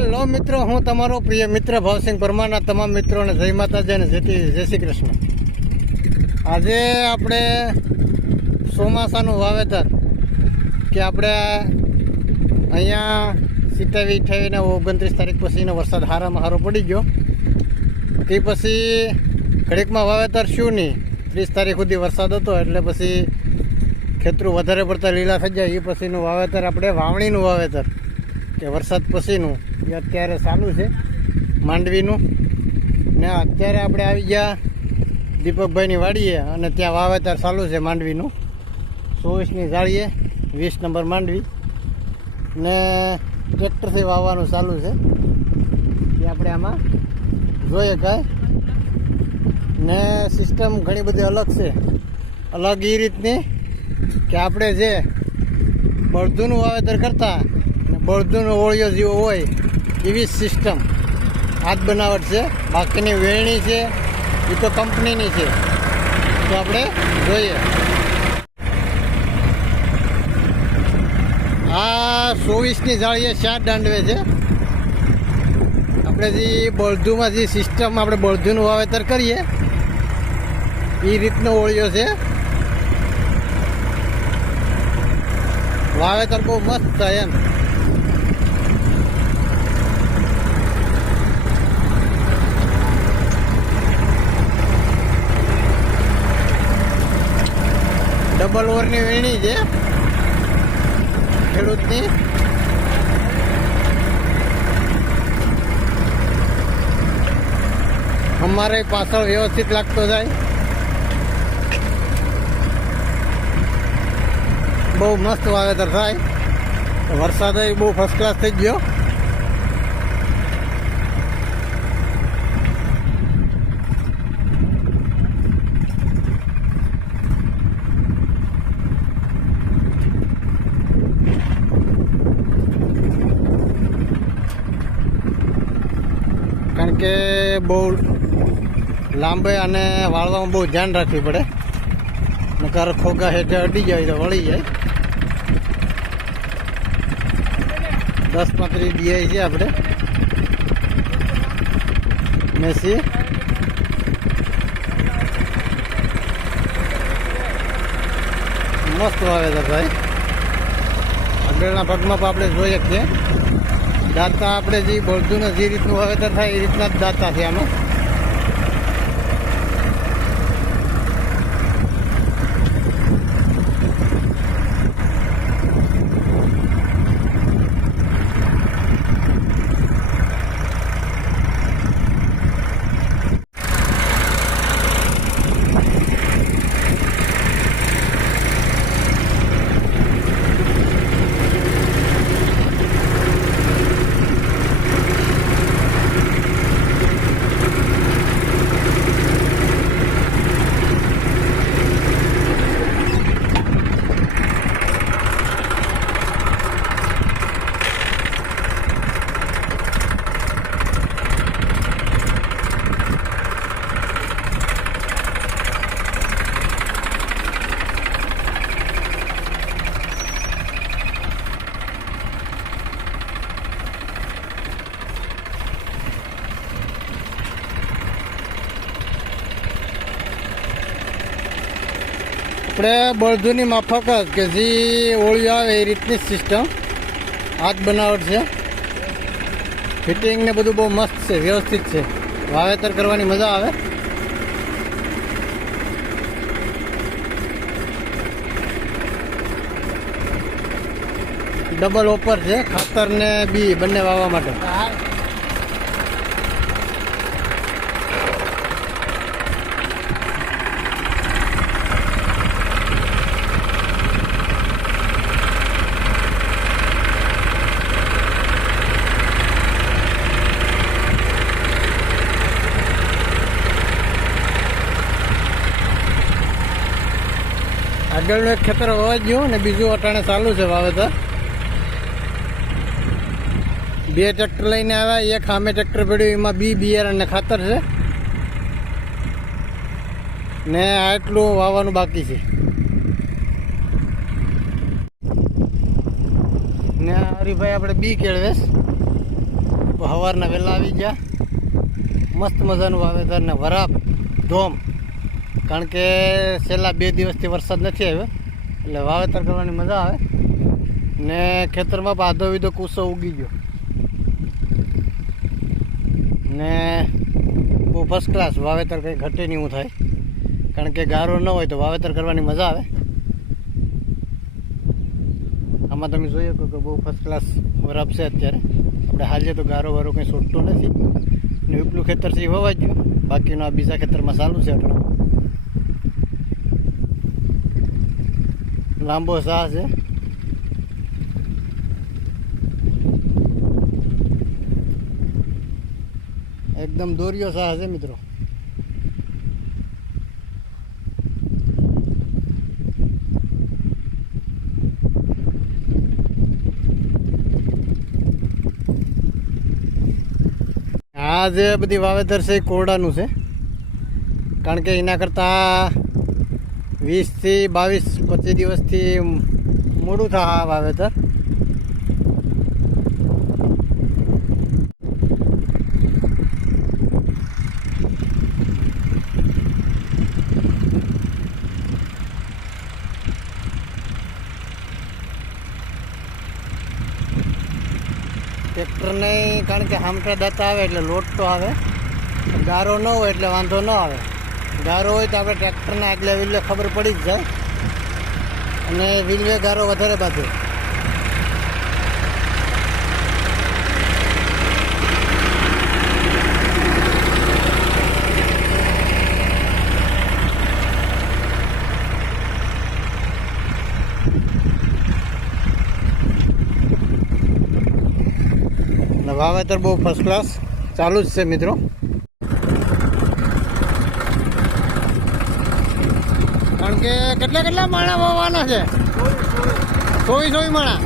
Hello મિત્રો, હું તમારો પ્રિય મિત્ર ભાવસિંહ પરમારના તમામ મિત્રોને જય માતાજી અને જય શ્રી કૃષ્ણ. આજે આપણે ચોમાસાનું વાવેતર કે આપણે અહીંયા 27, 28 ને 29 તારીખ પછીનો વરસાદ સારામાં સારો પડી ગયો. તે પછી ઘડીકમાં વાવેતર શું નહીં, 30 તારીખ સુધી વરસાદ હતો એટલે પછી ખેતરું વધારે પડતા લીલા થઈ જાય. એ પછીનું વાવેતર આપણે વાવણીનું વાવેતર કે વરસાદ પછીનું એ અત્યારે ચાલુ છે માંડવીનું. ને અત્યારે આપણે આવી ગયા દીપકભાઈની વાડીએ અને ત્યાં વાવેતર ચાલુ છે માંડવીનું. 24ની જાળીએ 20 નંબર માંડવી ને ટ્રેક્ટરથી વાવવાનું ચાલુ છે. એ આપણે આમાં જોઈએ કાંઈ ને સિસ્ટમ ઘણી બધી અલગ છે. અલગ એ રીતની કે આપણે જે બળદુનું વાવેતર કરતા બળદુનો ઓળિયો જેવો હોય એવી સિસ્ટમ હાથ બનાવટ છે. બાકીની વેરણી છે એ તો કંપનીની છે. તો આપણે જોઈએ. આ 24ની જાળીએ 4 દાંડવે છે. આપણે જે બળદુમાં જે સિસ્ટમ આપણે બળદુનું વાવેતર કરીએ એ રીતનો ઓળિયો છે. વાવેતર બહુ મસ્ત થાય એમ. ડબલ ઓવરની વેણી છે ખેડૂતની. અમારે પાછળ વ્યવસ્થિત લાગતો જાય. બહુ મસ્ત વાવેતર થાય. વરસાદ બહુ ફર્સ્ટ ક્લાસ થઈ ગયો. કારણ કે બહુ લાંબે અને વાળવામાં બહુ ધ્યાન રાખવી પડે. નકર ખોગા હેઠે અડી જાય તો વળી જાય. 10-35 ડીઆઈ છે આપણે મેસી. મસ્ત વાવેતર ભાઈ. આગળના ભાગમાં પણ આપણે જોઈએ છીએ દાંતા આપણે જે બળદુના જે રીતનું વાવેતર થાય એ રીતના જ દાંતા છે આમાં. આપણે બળદુની માફક જ કે જે ઓળિયો આવે એ રીતની સિસ્ટમ હાથ બનાવટ છે. ફિટિંગ ને બધું બહુ મસ્ત છે, વ્યવસ્થિત છે. વાવેતર કરવાની મજા આવે. ડબલ ઓપર છે ખાતર ને બી બંને વાવવા માટે. આગળનું એક ખેતર વાવાઈ ગયું ને બીજું અટાણે ચાલુ છે વાવેતર. 2 ટ્રેક્ટર લઈને આવ્યા. એક સામે ટ્રેક્ટર પડ્યું એમાં બિયારણ ને ખાતર છે ને આટલું વાવવાનું બાકી છે. ને હરીભાઈ આપણે બી કેળવેશ સવારના વહેલા આવી ગયા. મસ્ત મજાનું વાવેતર ને વરાપ ધોમ, કારણ કે છેલ્લા 2 દિવસથી વરસાદ નથી આવ્યો એટલે વાવેતર કરવાની મજા આવે. ને ખેતરમાં આધો વિધો કૂસો ઉગી ગયો ને બહુ ફર્સ્ટ ક્લાસ વાવેતર કંઈ ઘટે નહીં એવું થાય, કારણ કે ગારો ન હોય તો વાવેતર કરવાની મજા આવે. આમાં તમે જોઈ શકો કે બહુ ફર્સ્ટ ક્લાસ વરાપ છે. અત્યારે આપણે હાલીએ તો ગારો વારો કંઈ છૂટતું નથી ને ઉપલું ખેતર છે એ હોવા જ ગયું, બાકીનું આ બીજા ખેતરમાં ચાલુ છે. એટલે લાંબો સાહ છે. એકદમ દોરિયો સાહ છે મિત્રો. આ જે બધી વાવેતર છે એ કોરડાનું છે, કારણ કે એના કરતાં 20 થી 22 25 દિવસથી મોડું થાય આ વાવેતર. ટ્રેક્ટરને કારણ કે હામટા દાંતા આવે એટલે લોટ તો આવે, ગારો ન હોય એટલે વાંધો ન આવે. ગારો હોય તો આપણે ટ્રેક્ટરને આગલે વિલ્લે ખબર પડી જ જાય અને વિલ્વે ગારો વધારે બાંધે. વાવેતર બહુ ફર્સ્ટ ક્લાસ ચાલુ જ છે મિત્રો. કારણ કે કેટલા માણા વાવવાના છે? 24 માણા.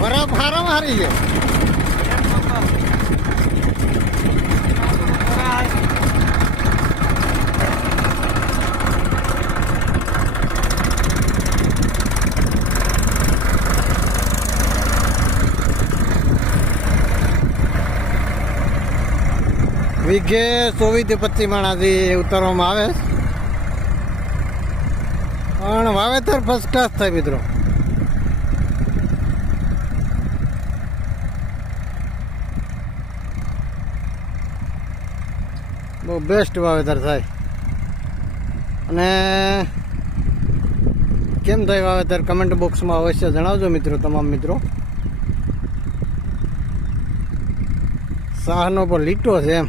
બરાબર હારામાં હારી છે. વીઘે 24 થી 25 માણાથી ઉતારવામાં આવે, પણ વાવેતર ફર્સ્ટ ક્લાસ થાય મિત્રો. બહુ બેસ્ટ વાવેતર થાય. અને કેમ થાય વાવેતર કમેન્ટ બોક્સમાં અવશ્ય જણાવજો મિત્રો, તમામ મિત્રો. શાહનો પણ લીટો છે એમ.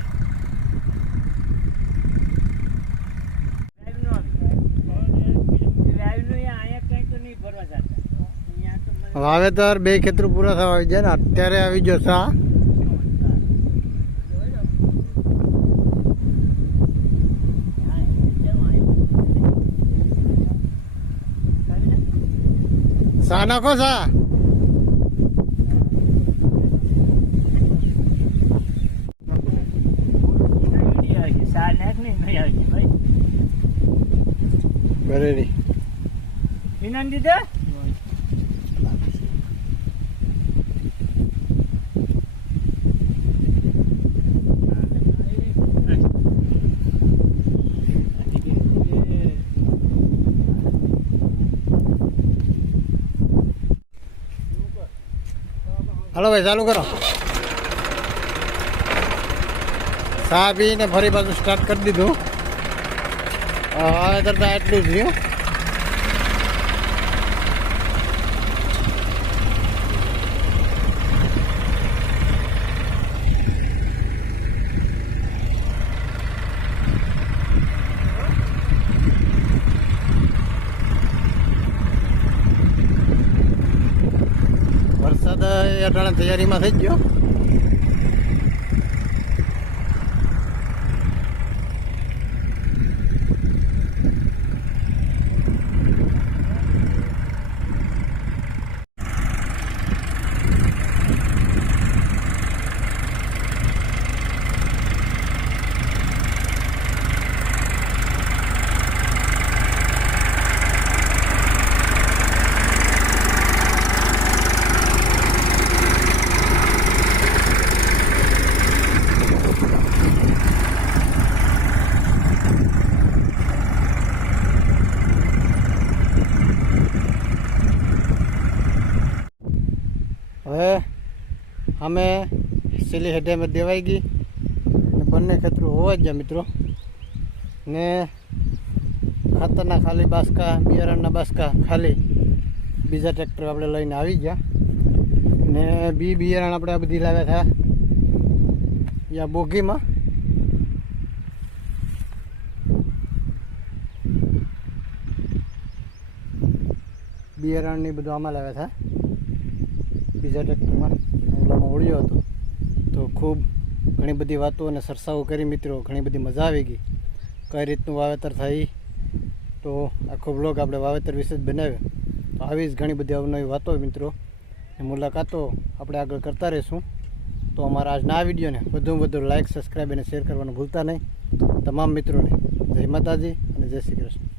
વાવેતર 2 ખેતર પૂરા થવા આવી જાય ને અત્યારે આવી ગયો શાહ. શાહ નાખો શાહ. બરેલી વિનંતી દે. હાલો ભાઈ ચાલુ કરો. ચા પીને ફરી પાછું સ્ટાર્ટ કરી દીધું. વાવેતર તો એટલું જ રહ્યું. વરસાદ અટાણે તૈયારીમાં થઈ ગયો. અમે સીલી હેઠે દેવાઈ ગઈ ને બંને ખેતરું હોવા જ ગયા મિત્રો. ને ખાતરના ખાલી બાસકા, બિયારણના બાસકા ખાલી બીજા ટ્રેક્ટર આપણે લઈને આવી ગયા. ને બિયારણ આપણે આ બધી લાવ્યા હતા યા બોગીમાં. બિયારણની બધું આમાં લાવ્યા હતા બીજા ટ્રેક્ટરમાં, ઓલામાં ઓળ્યો હતો. તો ખૂબ ઘણી બધી વાતો અને સરસાઓ કરી મિત્રો, ઘણી બધી મજા આવી ગઈ. કઈ રીતનું વાવેતર થાય તો આખો બ્લોગ આપણે વાવેતર વિશે જ બનાવ્યો. તો આવી જ ઘણી બધી અવનવી વાતો મિત્રો એ મુલાકાતો આપણે આગળ કરતા રહીશું. તો અમારા આજના આ વિડીયોને વધુમાં વધુ લાઇક, સબસ્ક્રાઈબ અને શેર કરવાનું ભૂલતા નહીં. તમામ મિત્રોને જય માતાજી અને જય શ્રી કૃષ્ણ.